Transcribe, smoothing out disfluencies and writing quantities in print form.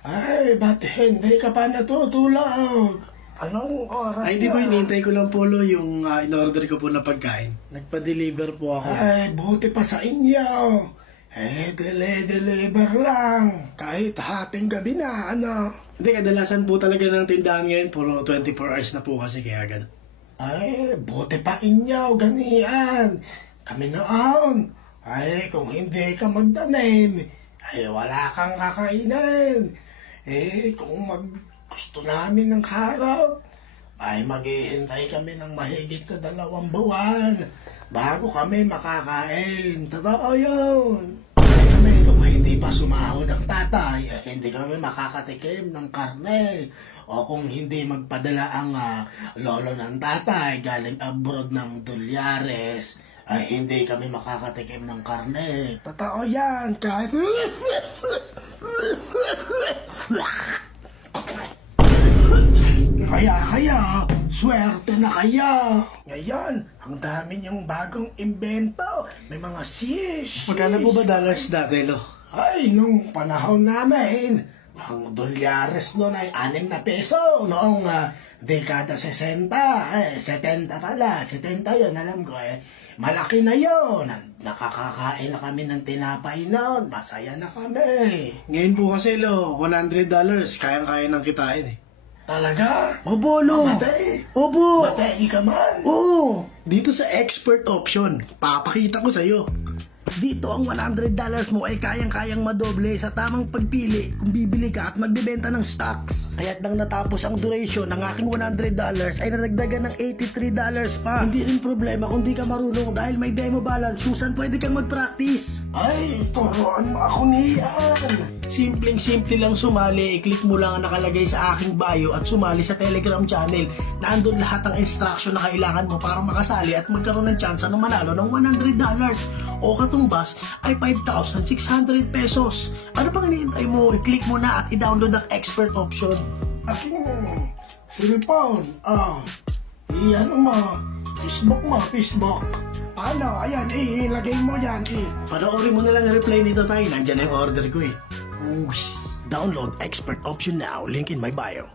Ay, ba't hindi ka pa natutulog? Anong oras Ay, di ba, hinihintay ko lang po yung in-order ko po na pagkain. Nagpa-deliver po ako. Ay, buti pa sa inyo. Deliver lang. Kahit hating gabi na, ano. Hindi, kadalasan po talaga ng tindahan ngayon, puro 24 hours na po kasi kaya ganun. Ay, buti pa inyo, ganiyan. Kami noon. Ay, kung hindi ka magdanim, ay wala kang kakainin. Kung gusto namin ng harap, ay maghihintay kami ng mahigit sa 2 buwan bago kami makakain. Totoo yun. Kami, kung hindi pa sumahod ang tatay, hindi kami makakatikim ng karne. O kung hindi magpadala ang lolo ng tatay galing abroad ng dolyares, ay hindi kami makakatikim ng karne. Totoo yan, kahit... Kaya, swerte na kaya. Ngayon, ang dami niyong bagong imbento. May mga shish. Magkano po ba dollars dati, Lo? Ay, nung panahon namin, ang dolyares noon ay 6 na peso. Noong dekada 60, 70 pala. 70 yun, alam ko malaki na yun. Nakakakain na kami ng tinapay noon. Masaya na kami. Ngayon po kasi, Lo, $100, kayang-kaya nang kitain Talaga? Opo, Lo. Matay? Opo. Matay ka man? Oo. Dito sa expert option, papakita ko sa'yo. Dito ang $100 mo ay kayang-kayang madoble sa tamang pagpili kung bibili ka at magbebenta ng stocks. Kaya't nang natapos ang duration ng aking $100 ay nadagdagan ng $83 pa. Hindi rin problema kung di ka marunong dahil may demo balance kung saan pwede kang mag-practice. Ay, turuan mo ako niyan. Simpleng-simple lang sumali, i-click mo lang ang nakalagay sa aking bio at sumali sa Telegram channel. Nandun lahat ng instruction na kailangan mo para makasali at magkaroon ng chance na manalo ng $100. O katumbas ay 5,600 pesos. Ano pang iniintay mo? I-click mo na at i-download ang expert option. Aking cellphone. Iyan mo. Facebook. Paano? Ayan, ilagay mo yan. Panoorin mo na lang ang reply nito tayo. Nandyan ang order ko Download expert option now. Link in my bio.